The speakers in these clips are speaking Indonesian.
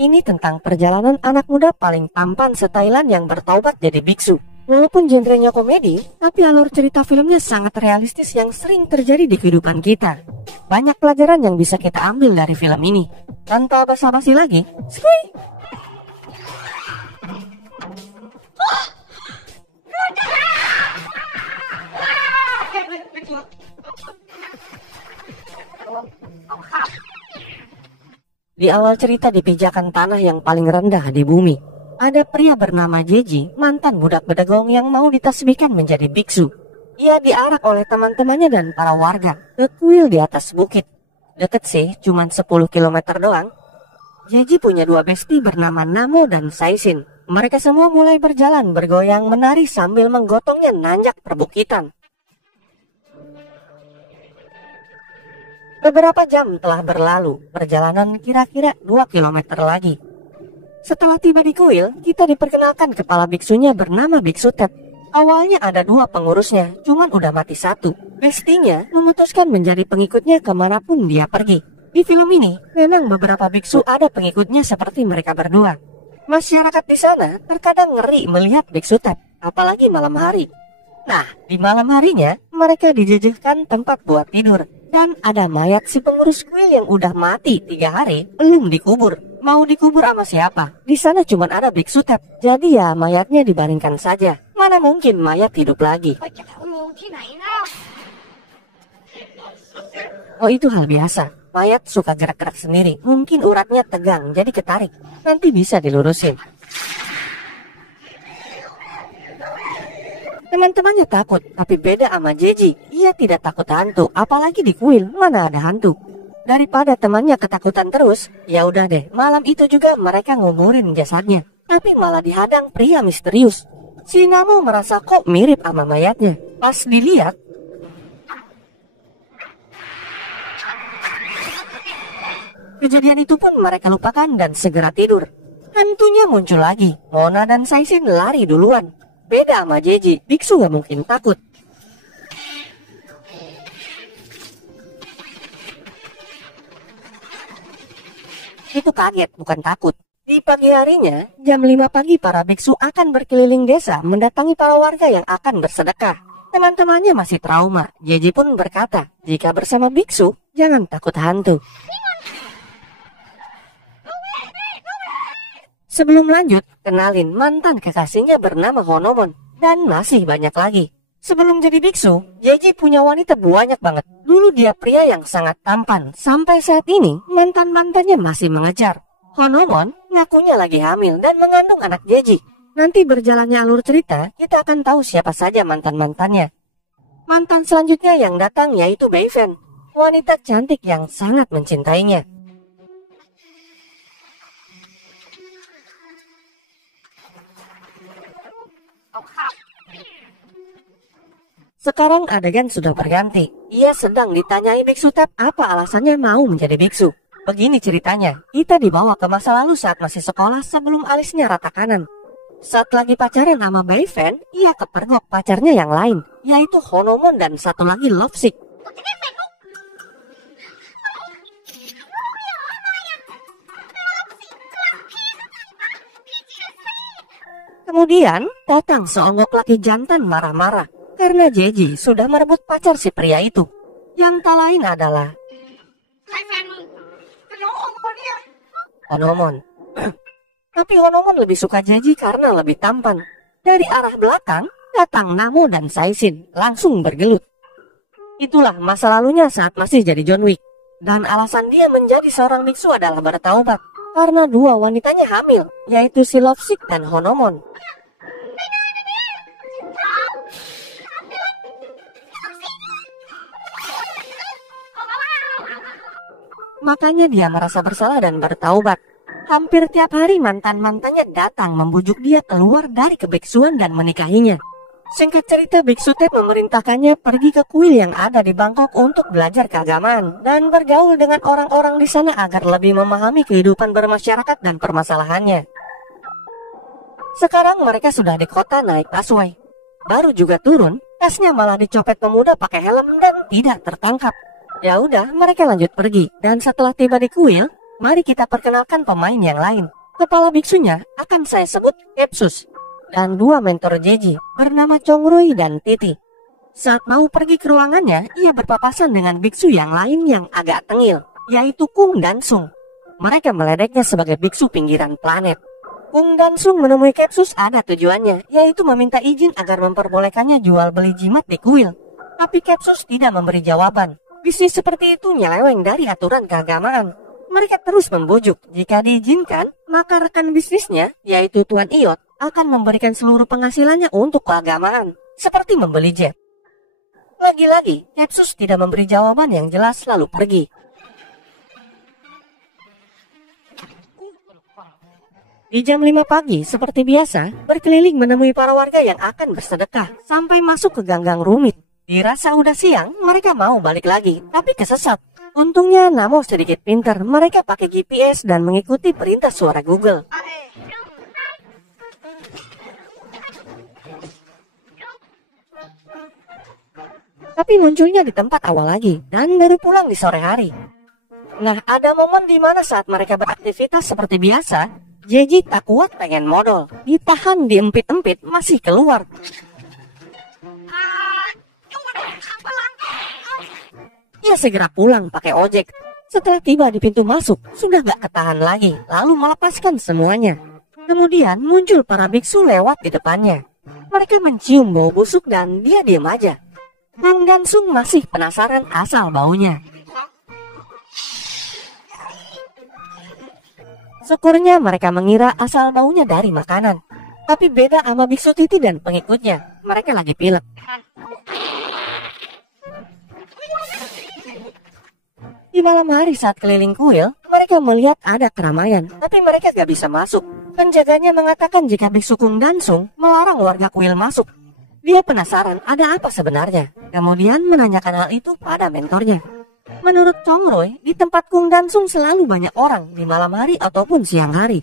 Ini tentang perjalanan anak muda paling tampan se-Thailand yang bertaubat jadi biksu. Walaupun genrenya komedi, tapi alur cerita filmnya sangat realistis yang sering terjadi di kehidupan kita. Banyak pelajaran yang bisa kita ambil dari film ini. Tanpa basa-basi lagi, skui! Di awal cerita di pijakan tanah yang paling rendah di bumi, ada pria bernama Jeji, mantan budak bedegong yang mau ditasbihkan menjadi biksu. Ia diarak oleh teman-temannya dan para warga ke kuil di atas bukit. Deket sih, cuman 10 km doang. Jeji punya dua besti bernama Namo dan Saisin. Mereka semua mulai berjalan bergoyang menari sambil menggotongnya nanjak perbukitan. Beberapa jam telah berlalu, perjalanan kira-kira 2 km lagi. Setelah tiba di kuil, kita diperkenalkan kepala biksunya bernama Biksu Tet. Awalnya ada 2 pengurusnya, cuman udah mati 1. Bestinya memutuskan menjadi pengikutnya kemanapun dia pergi. Di film ini, memang beberapa biksu ada pengikutnya seperti mereka berdua. Masyarakat di sana terkadang ngeri melihat Biksu Tet, apalagi malam hari. Nah, di malam harinya, mereka dijajakan tempat buat tidur. Dan ada mayat si pengurus kuil yang udah mati 3 hari belum dikubur. Mau dikubur sama siapa? Di sana cuma ada Biksu Tet. Jadi ya mayatnya dibaringkan saja. Mana mungkin mayat hidup lagi? Oh, itu hal biasa. Mayat suka gerak-gerak sendiri. Mungkin uratnya tegang jadi ketarik. Nanti bisa dilurusin. Teman-temannya takut, tapi beda sama Jeji. Ia tidak takut hantu, apalagi di kuil mana ada hantu. Daripada temannya ketakutan terus, ya udah deh, malam itu juga mereka nguburin jasadnya. Tapi malah dihadang pria misterius. Si Namo merasa kok mirip sama mayatnya. Pas dilihat, kejadian itu pun mereka lupakan dan segera tidur. Hantunya muncul lagi. Mona dan Saisin lari duluan. Beda sama Jeji, biksu gak mungkin takut. Itu kaget, bukan takut. Di pagi harinya, jam 5 pagi para biksu akan berkeliling desa mendatangi para warga yang akan bersedekah. Teman-temannya masih trauma. Jeji pun berkata, jika bersama biksu, jangan takut hantu. Sebelum lanjut, kenalin mantan kekasihnya bernama Honomon. Dan masih banyak lagi. Sebelum jadi biksu, Jeji punya wanita banyak banget. Dulu dia pria yang sangat tampan. Sampai saat ini, mantan-mantannya masih mengejar. Honomon ngakunya lagi hamil dan mengandung anak Jeji. Nanti berjalannya alur cerita, kita akan tahu siapa saja mantan-mantannya. Mantan selanjutnya yang datang yaitu Beifen. Wanita cantik yang sangat mencintainya. Sekarang adegan sudah berganti. Ia sedang ditanyai Biksu Tet apa alasannya mau menjadi biksu. Begini ceritanya, kita dibawa ke masa lalu saat masih sekolah sebelum alisnya rata kanan. Saat lagi pacaran sama Beifen, ia kepergok pacarnya yang lain, yaitu Honomon dan satu lagi Lovesick. Kemudian, datang seonggok laki jantan marah-marah. Karena Jeji sudah merebut pacar si pria itu. Yang tak lain adalah Honomon. Tapi Honomon lebih suka Jeji karena lebih tampan. Dari arah belakang, datang Namo dan Saisin langsung bergelut. Itulah masa lalunya saat masih jadi John Wick. Dan alasan dia menjadi seorang biksu adalah bertaubat. Karena 2 wanitanya hamil, yaitu si Lovesick dan Honomon. Makanya dia merasa bersalah dan bertaubat. Hampir tiap hari mantan-mantannya datang membujuk dia keluar dari kebiksuan dan menikahinya. Singkat cerita, Biksu Tet memerintahkannya pergi ke kuil yang ada di Bangkok untuk belajar keagamaan dan bergaul dengan orang-orang di sana agar lebih memahami kehidupan bermasyarakat dan permasalahannya. Sekarang mereka sudah di kota naik busway. Baru juga turun, tasnya malah dicopet pemuda pakai helm dan tidak tertangkap. Ya udah, mereka lanjut pergi. Dan setelah tiba di kuil, Mari kita perkenalkan pemain yang lain. Kepala biksunya akan saya sebut Kepsus. Dan dua mentor Jeji bernama Chongrui dan Titi. Saat mau pergi ke ruangannya, ia berpapasan dengan biksu yang lain yang agak tengil, yaitu Kung dan Sung. Mereka meledeknya sebagai biksu pinggiran planet. Kung dan Sung menemui Kepsus ada tujuannya, yaitu meminta izin agar memperbolehkannya jual beli jimat di kuil. Tapi Kepsus tidak memberi jawaban. Bisnis seperti itu nyeleweng dari aturan keagamaan. Mereka terus membujuk, jika diizinkan, maka rekan bisnisnya, yaitu Tuan Iot, akan memberikan seluruh penghasilannya untuk keagamaan, seperti membeli jet. Lagi-lagi, Kepsus tidak memberi jawaban yang jelas lalu pergi. Di jam 5 pagi, seperti biasa, berkeliling menemui para warga yang akan bersedekah, sampai masuk ke ganggang rumit. Dirasa udah siang, mereka mau balik lagi, tapi kesesat. Untungnya Namo sedikit pintar, mereka pakai GPS dan mengikuti perintah suara Google. Tapi munculnya di tempat awal lagi, dan baru pulang di sore hari. Nah, ada momen di mana saat mereka beraktivitas seperti biasa, Jeji tak kuat pengen modal, ditahan diempit-empit masih keluar. Ia segera pulang pakai ojek. Setelah tiba di pintu masuk, sudah gak ketahan lagi, lalu melepaskan semuanya. Kemudian muncul para biksu lewat di depannya. Mereka mencium bau busuk dan dia diam aja. Kung dan Sung masih penasaran asal baunya. Syukurnya mereka mengira asal baunya dari makanan. Tapi beda sama biksu Titi dan pengikutnya. Mereka lagi pilek. Di malam hari saat keliling kuil, mereka melihat ada keramaian, tapi mereka gak bisa masuk. Penjaganya mengatakan jika biksu Kung dan Sung melarang warga kuil masuk. Dia penasaran ada apa sebenarnya, kemudian menanyakan hal itu pada mentornya. Menurut Chongrui, di tempat Kung dan Sung selalu banyak orang di malam hari ataupun siang hari.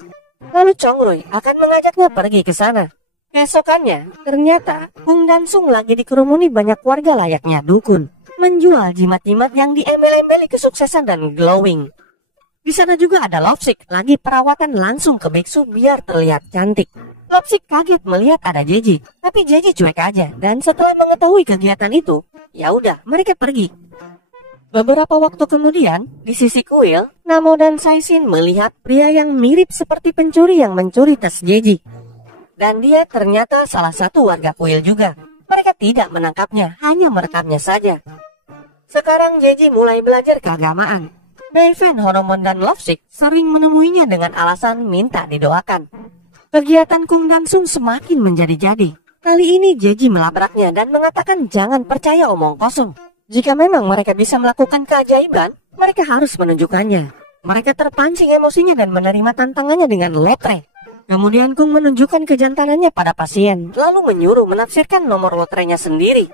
Lalu Chongrui akan mengajaknya pergi ke sana. Keesokannya, ternyata Kung dan Sung lagi dikerumuni banyak warga layaknya dukun, menjual jimat-jimat yang diembel-embeli kesuksesan dan glowing. Di sana juga ada Lovesick lagi perawatan langsung ke biksu biar terlihat cantik. Lovesick kaget melihat ada Jeji, tapi Jeji cuek aja dan setelah mengetahui kegiatan itu, ya udah mereka pergi. Beberapa waktu kemudian, di sisi kuil, Namo dan Saishin melihat pria yang mirip seperti pencuri yang mencuri tas Jeji. Dan dia ternyata salah satu warga kuil juga. Mereka tidak menangkapnya, hanya merekamnya saja. Sekarang Jeji mulai belajar keagamaan. Beifen, Honomon, dan Lovesick sering menemuinya dengan alasan minta didoakan. Kegiatan Kung dan Sung semakin menjadi-jadi. Kali ini Jeji melabraknya dan mengatakan jangan percaya omong kosong. Jika memang mereka bisa melakukan keajaiban, mereka harus menunjukkannya. Mereka terpancing emosinya dan menerima tantangannya dengan lotre. Kemudian Kung menunjukkan kejantanannya pada pasien, lalu menyuruh menafsirkan nomor lotrenya sendiri.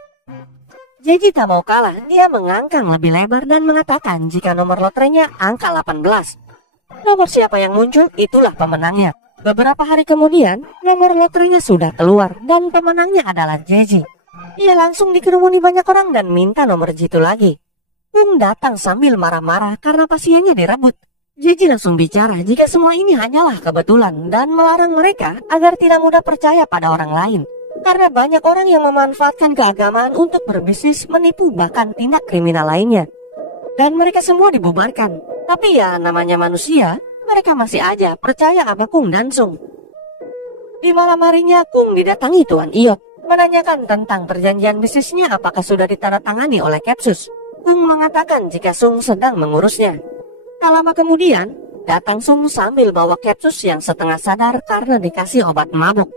Jeji tak mau kalah, dia mengangkang lebih lebar dan mengatakan jika nomor lotrenya angka 18. Nomor siapa yang muncul, itulah pemenangnya. Beberapa hari kemudian, nomor lotrenya sudah keluar dan pemenangnya adalah Jeji. Ia langsung dikerumuni banyak orang dan minta nomor jitu lagi. Kung datang sambil marah-marah karena pasiennya direbut. Jeji langsung bicara jika semua ini hanyalah kebetulan dan melarang mereka agar tidak mudah percaya pada orang lain. Karena banyak orang yang memanfaatkan keagamaan untuk berbisnis, menipu, bahkan tindak kriminal lainnya. Dan mereka semua dibubarkan. Tapi ya namanya manusia, mereka masih aja percaya sama Kung dan Sung. Di malam harinya Kung didatangi Tuan Iot, menanyakan tentang perjanjian bisnisnya apakah sudah ditandatangani oleh Kepsus. Kung mengatakan jika Sung sedang mengurusnya. Tak lama kemudian, datang Sung sambil bawa Kepsus yang setengah sadar karena dikasih obat mabuk.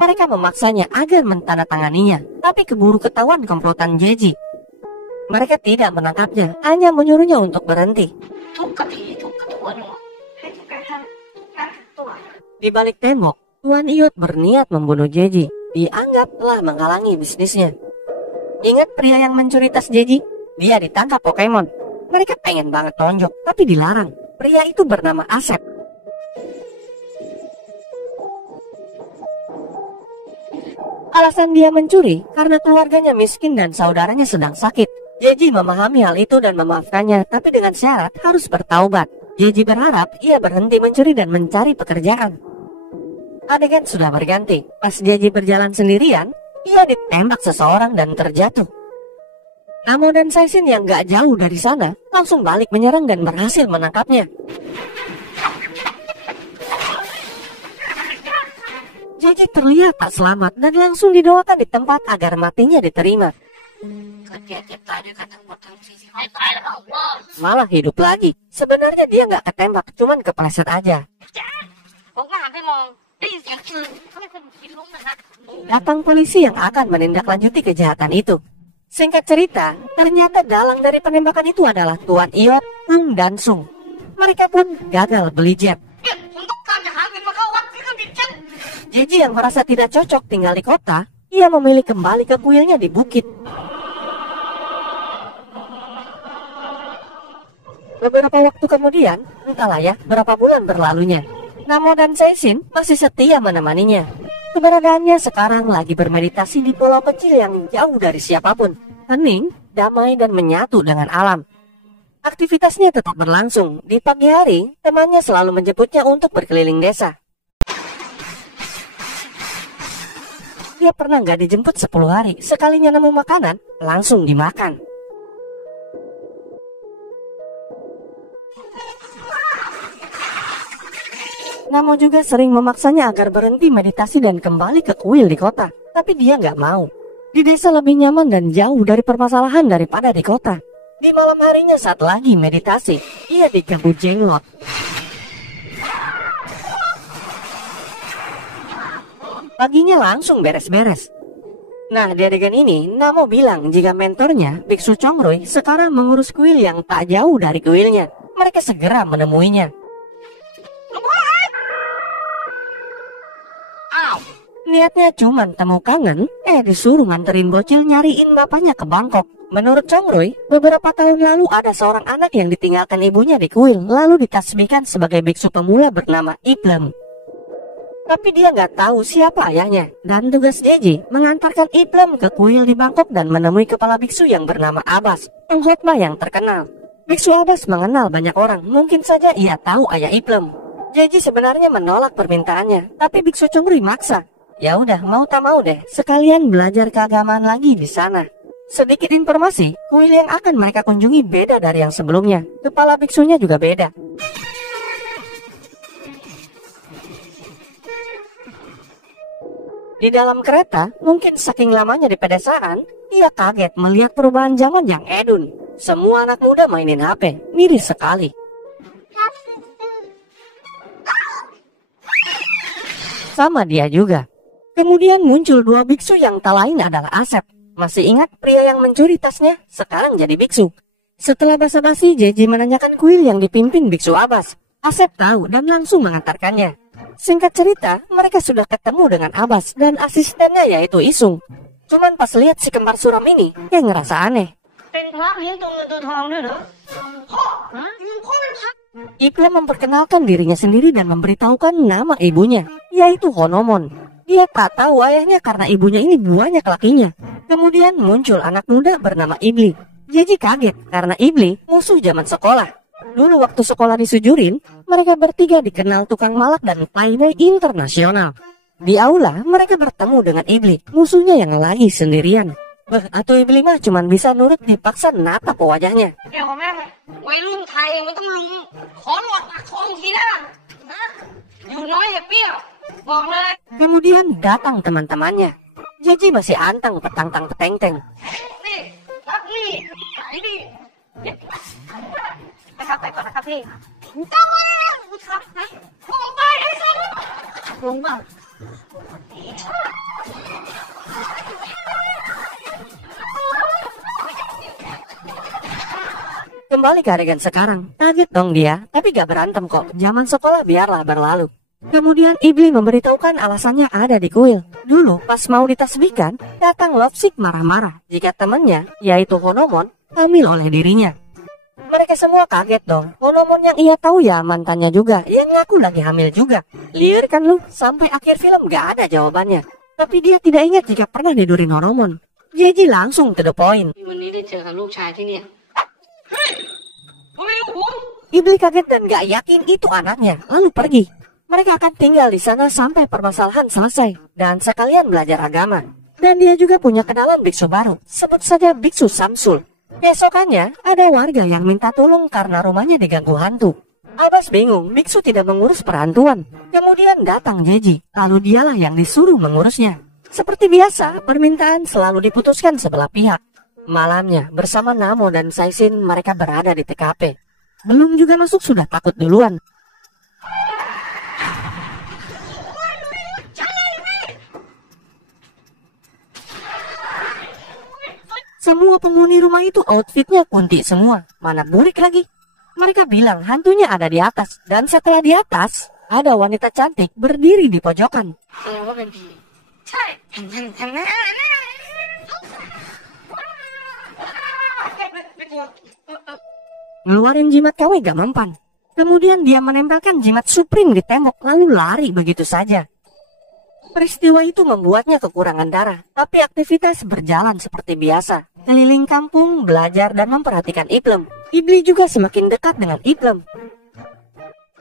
Mereka memaksanya agar mentandatanganinya, tapi keburu ketahuan komplotan Jeji. Mereka tidak menangkapnya, hanya menyuruhnya untuk berhenti. Di balik tembok, Tuan Iot berniat membunuh Jeji. Dianggap telah menghalangi bisnisnya. Ingat pria yang mencuri tas Jeji? Dia ditangkap Pokemon. Mereka pengen banget tonjok, tapi dilarang. Pria itu bernama Asep. Alasan dia mencuri karena keluarganya miskin dan saudaranya sedang sakit. Jeji memahami hal itu dan memaafkannya, tapi dengan syarat harus bertaubat. Jeji berharap ia berhenti mencuri dan mencari pekerjaan. Adegan sudah berganti. Pas Jeji berjalan sendirian, ia ditembak seseorang dan terjatuh. Namo dan Saisin yang gak jauh dari sana langsung balik menyerang dan berhasil menangkapnya. Jeji terlihat tak selamat dan langsung didoakan di tempat agar matinya diterima. Malah hidup lagi. Sebenarnya dia gak ketembak, cuman kepleset aja. Datang polisi yang akan menindaklanjuti kejahatan itu. Singkat cerita, ternyata dalang dari penembakan itu adalah Tuan Iot, Hung dan Sung. Mereka pun gagal beli jet. Jeji yang merasa tidak cocok tinggal di kota, ia memilih kembali ke kuilnya di bukit. Beberapa waktu kemudian, entahlah ya berapa bulan berlalunya, Namo dan Saisin masih setia menemaninya. Keberadaannya sekarang lagi bermeditasi di pulau kecil yang jauh dari siapapun, hening, damai dan menyatu dengan alam. Aktivitasnya tetap berlangsung. Di pagi hari, temannya selalu menjemputnya untuk berkeliling desa. Dia pernah nggak dijemput 10 hari, sekalinya nemu makanan, langsung dimakan. Namo juga sering memaksanya agar berhenti meditasi dan kembali ke kuil di kota. Tapi dia nggak mau. Di desa lebih nyaman dan jauh dari permasalahan daripada di kota. Di malam harinya saat lagi meditasi, ia diganggu jenglot. Paginya langsung beres-beres. Nah, di adegan ini, Namo bilang jika mentornya, Biksu Chongrui, sekarang mengurus kuil yang tak jauh dari kuilnya. Mereka segera menemuinya. Niatnya cuma temu kangen, disuruh nganterin bocil nyariin bapaknya ke Bangkok. Menurut Chongrui, beberapa tahun lalu ada seorang anak yang ditinggalkan ibunya di kuil, lalu ditasbihkan sebagai biksu pemula bernama Iplem. Tapi dia nggak tahu siapa ayahnya, dan tugas Jeji mengantarkan Iplem ke kuil di Bangkok dan menemui kepala biksu yang bernama Abbas, pengkhotbah yang terkenal. Biksu Abbas mengenal banyak orang, mungkin saja ia tahu ayah Iplem. Jeji sebenarnya menolak permintaannya, tapi biksu Chongrui maksa. Ya udah, mau tak mau deh, sekalian belajar keagamaan lagi di sana. Sedikit informasi, kuil yang akan mereka kunjungi beda dari yang sebelumnya. Kepala biksunya juga beda. Di dalam kereta, mungkin saking lamanya di pedesaan, ia kaget melihat perubahan zaman yang edun. Semua anak muda mainin HP, miris sekali. Sama dia juga. Kemudian muncul dua biksu yang tak lain adalah Asep. Masih ingat pria yang mencuri tasnya? Sekarang jadi biksu. Setelah basa-basi, Jeji menanyakan kuil yang dipimpin biksu Abbas. Asep tahu dan langsung mengantarkannya. Singkat cerita, mereka sudah ketemu dengan Abbas dan asistennya yaitu Isung. Cuman pas lihat si kembar suram ini, dia ngerasa aneh. Iplem memperkenalkan dirinya sendiri dan memberitahukan nama ibunya, yaitu Honomon. Dia tak tahu ayahnya karena ibunya ini banyak lakinya. Kemudian muncul anak muda bernama Ibli. Jeji kaget karena Ibli musuh zaman sekolah. Dulu waktu sekolah disujurin, mereka bertiga dikenal tukang malak dan playboy internasional. Di aula, mereka bertemu dengan Ibli, musuhnya yang lagi sendirian. Atau Ibli mah cuman bisa nurut dipaksa natap wajahnya. Kemudian datang teman-temannya. Jeji masih antang petang-tang peteng-teng. Kembali ke adegan sekarang. Kaget dong dia, tapi gak berantem kok. Zaman sekolah biarlah berlalu. Kemudian Ibli memberitahukan alasannya ada di kuil. Dulu pas mau ditasbihkan, datang Lopsik marah-marah jika temannya, yaitu Honomon, hamil oleh dirinya. Mereka semua kaget dong. Honomon yang ia tahu ya mantannya juga, yang ngaku lagi hamil juga. Liar kan lu, sampai akhir film gak ada jawabannya. Tapi dia tidak ingat jika pernah nidurin Honomon. Jeji langsung to the point. Iblis kaget dan gak yakin itu anaknya, lalu pergi. Mereka akan tinggal di sana sampai permasalahan selesai dan sekalian belajar agama. Dan dia juga punya kenalan biksu baru, sebut saja Biksu Samsul. Besokannya, ada warga yang minta tolong karena rumahnya diganggu hantu. Abbas bingung, biksu tidak mengurus perhantuan. Kemudian datang Jeji, lalu dialah yang disuruh mengurusnya. Seperti biasa, permintaan selalu diputuskan sebelah pihak. Malamnya, bersama Namo dan Saisin, mereka berada di TKP. Belum juga masuk sudah takut duluan. Semua penghuni rumah itu outfitnya kunti semua, mana burik lagi. Mereka bilang hantunya ada di atas, dan setelah di atas, ada wanita cantik berdiri di pojokan. Ngeluarin jimat KW gak mempan. Kemudian dia menempelkan jimat Supreme di tembok, lalu lari begitu saja. Peristiwa itu membuatnya kekurangan darah, tapi aktivitas berjalan seperti biasa. Keliling kampung, belajar, dan memperhatikan Iplem. Iblis juga semakin dekat dengan Iplem.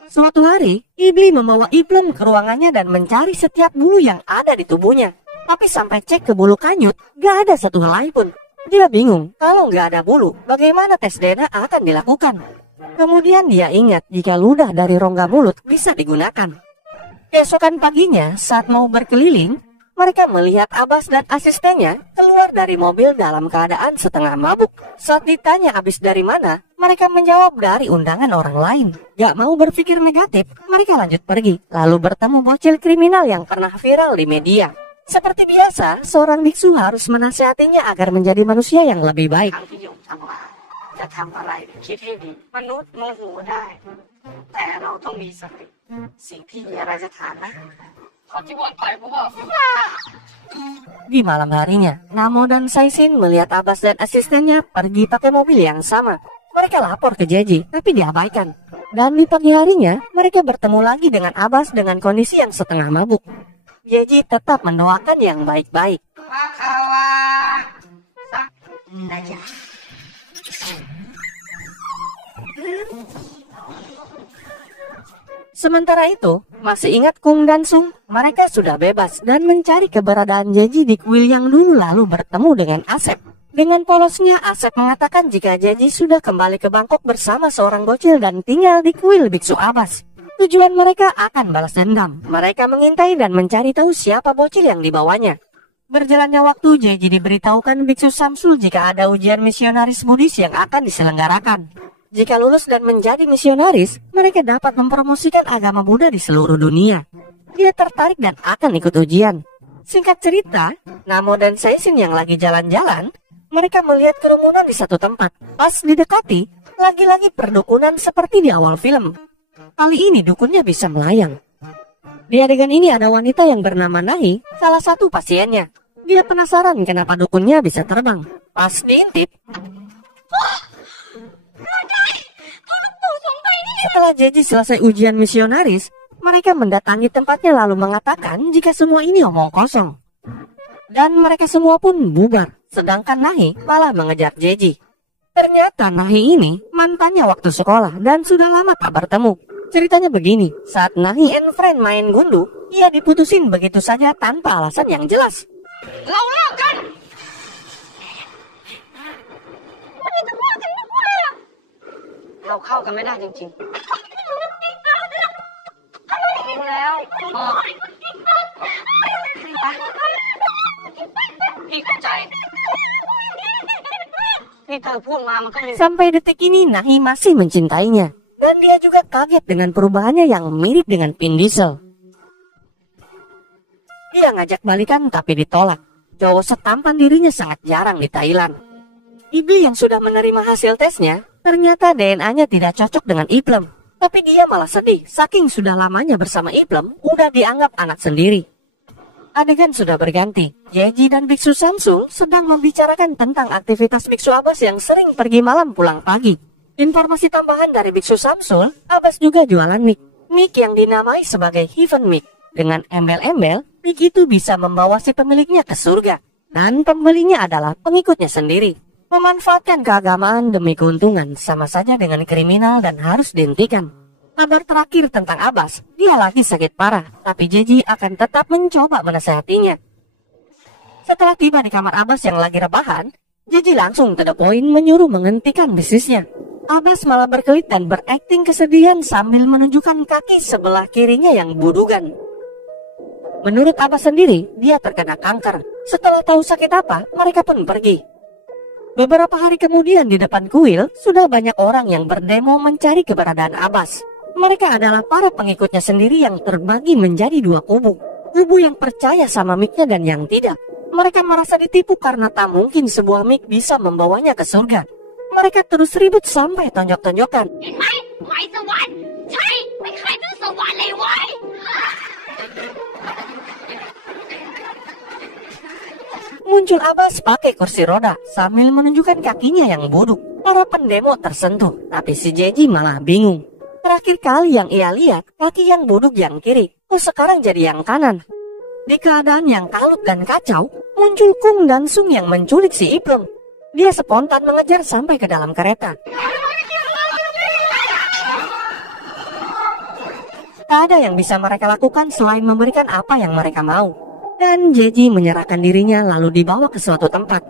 Suatu hari, Iblis membawa Iplem ke ruangannya dan mencari setiap bulu yang ada di tubuhnya. Tapi sampai cek ke bulu kanyut, gak ada satu helai pun. Dia bingung, kalau gak ada bulu, bagaimana tes DNA akan dilakukan? Kemudian dia ingat jika ludah dari rongga mulut bisa digunakan. Keesokan paginya, saat mau berkeliling, mereka melihat Abbas dan asistennya keluar dari mobil dalam keadaan setengah mabuk. Saat ditanya habis dari mana, mereka menjawab dari undangan orang lain. Gak mau berpikir negatif, mereka lanjut pergi, lalu bertemu bocil kriminal yang pernah viral di media. Seperti biasa, seorang biksu harus menasihatinya agar menjadi manusia yang lebih baik. Di malam harinya, Namo dan Saisin melihat Abbas dan asistennya pergi pakai mobil yang sama. Mereka lapor ke Jeji, tapi diabaikan. Dan di pagi harinya, mereka bertemu lagi dengan Abbas dengan kondisi yang setengah mabuk. Jeji tetap mendoakan yang baik-baik. Sementara itu, masih ingat Kung dan Sung? Mereka sudah bebas dan mencari keberadaan Jeji di kuil yang dulu lalu bertemu dengan Asep. Dengan polosnya, Asep mengatakan jika Jeji sudah kembali ke Bangkok bersama seorang bocil dan tinggal di kuil Biksu Abbas. Tujuan mereka akan balas dendam. Mereka mengintai dan mencari tahu siapa bocil yang dibawanya. Berjalannya waktu, Jeji diberitahukan Biksu Samsul jika ada ujian misionaris Buddhis yang akan diselenggarakan. Jika lulus dan menjadi misionaris, mereka dapat mempromosikan agama Buddha di seluruh dunia. Dia tertarik dan akan ikut ujian. Singkat cerita, Namo dan Saisin yang lagi jalan-jalan, mereka melihat kerumunan di satu tempat. Pas didekati, lagi-lagi perdukunan seperti di awal film. Kali ini dukunnya bisa melayang. Di adegan ini ada wanita yang bernama Nahi, salah satu pasiennya. Dia penasaran kenapa dukunnya bisa terbang. Pas diintip, setelah Jeji selesai ujian misionaris, mereka mendatangi tempatnya lalu mengatakan jika semua ini omong kosong. Dan mereka semua pun bubar, sedangkan Nahi malah mengejar Jeji. Ternyata Nahi ini mantannya waktu sekolah dan sudah lama tak bertemu. Ceritanya begini, saat Nahi and friend main gundu, ia diputusin begitu saja tanpa alasan yang jelas. Laulakan! Sampai detik ini Nahi masih mencintainya. Dan dia juga kaget dengan perubahannya yang mirip dengan Vin Diesel. Dia ngajak balikan tapi ditolak. Cowok setampan dirinya sangat jarang di Thailand. Iblis yang sudah menerima hasil tesnya, ternyata DNA-nya tidak cocok dengan Iplem. Tapi dia malah sedih, saking sudah lamanya bersama Iplem, udah dianggap anak sendiri. Adegan sudah berganti. Jeji dan Biksu Samsul sedang membicarakan tentang aktivitas Biksu Abbas yang sering pergi malam pulang pagi. Informasi tambahan dari Biksu Samsul, Abbas juga jualan mic. Mic yang dinamai sebagai Heaven Mic. Dengan embel-embel, mic itu bisa membawa si pemiliknya ke surga. dan pembelinya adalah pengikutnya sendiri. Memanfaatkan keagamaan demi keuntungan sama saja dengan kriminal dan harus dihentikan. Kabar terakhir tentang Abbas, dia lagi sakit parah, tapi Jeji akan tetap mencoba menasehatinya. Setelah tiba di kamar Abbas yang lagi rebahan, Jeji langsung to the point menyuruh menghentikan bisnisnya. Abbas malah berkelit dan berakting kesedihan sambil menunjukkan kaki sebelah kirinya yang budugan. Menurut Abbas sendiri, dia terkena kanker. Setelah tahu sakit apa, mereka pun pergi. Beberapa hari kemudian di depan kuil, sudah banyak orang yang berdemo mencari keberadaan Abbas. Mereka adalah para pengikutnya sendiri yang terbagi menjadi dua kubu. Kubu yang percaya sama mic-nya dan yang tidak. Mereka merasa ditipu karena tak mungkin sebuah mic bisa membawanya ke surga. Mereka terus ribut sampai tonjok-tonjokan. Muncul Abbas pakai kursi roda sambil menunjukkan kakinya yang buduk. Para pendemo tersentuh, tapi si Jeji malah bingung. Terakhir kali yang ia lihat, kaki yang buduk yang kiri, kok sekarang jadi yang kanan? Di keadaan yang kalut dan kacau, muncul Kung dan Sung yang menculik si Iplem. Dia spontan mengejar sampai ke dalam kereta. Tak ada yang bisa mereka lakukan selain memberikan apa yang mereka mau. Dan Jeji menyerahkan dirinya lalu dibawa ke suatu tempat.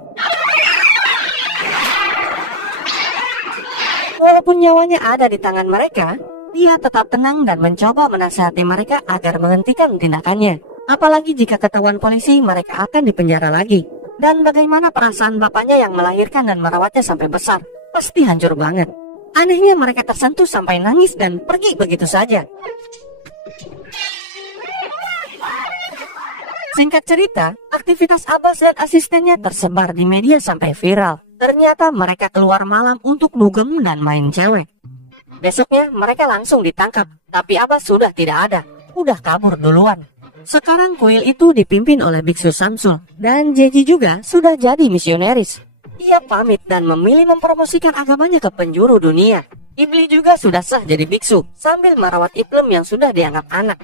Walaupun nyawanya ada di tangan mereka, dia tetap tenang dan mencoba menasihati mereka agar menghentikan tindakannya. Apalagi jika ketahuan polisi, mereka akan dipenjara lagi. Dan bagaimana perasaan bapaknya yang melahirkan dan merawatnya sampai besar? Pasti hancur banget. Anehnya mereka tersentuh sampai nangis dan pergi begitu saja. Singkat cerita, aktivitas Abbas dan asistennya tersebar di media sampai viral. Ternyata mereka keluar malam untuk dugem dan main cewek. Besoknya mereka langsung ditangkap, tapi Abbas sudah tidak ada. Udah kabur duluan. Sekarang kuil itu dipimpin oleh Biksu Samsul, dan Jeji juga sudah jadi misionaris. Ia pamit dan memilih mempromosikan agamanya ke penjuru dunia. Iblis juga sudah sah jadi biksu, sambil merawat Iplem yang sudah dianggap anak.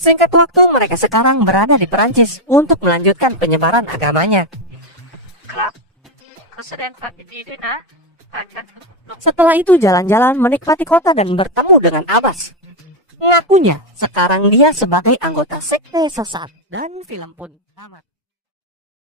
Singkat waktu, mereka sekarang berada di Perancis untuk melanjutkan penyebaran agamanya. Setelah itu jalan-jalan menikmati kota dan bertemu dengan Abbas. Ngakunya sekarang dia sebagai anggota sekte sesat dan film pun tamat.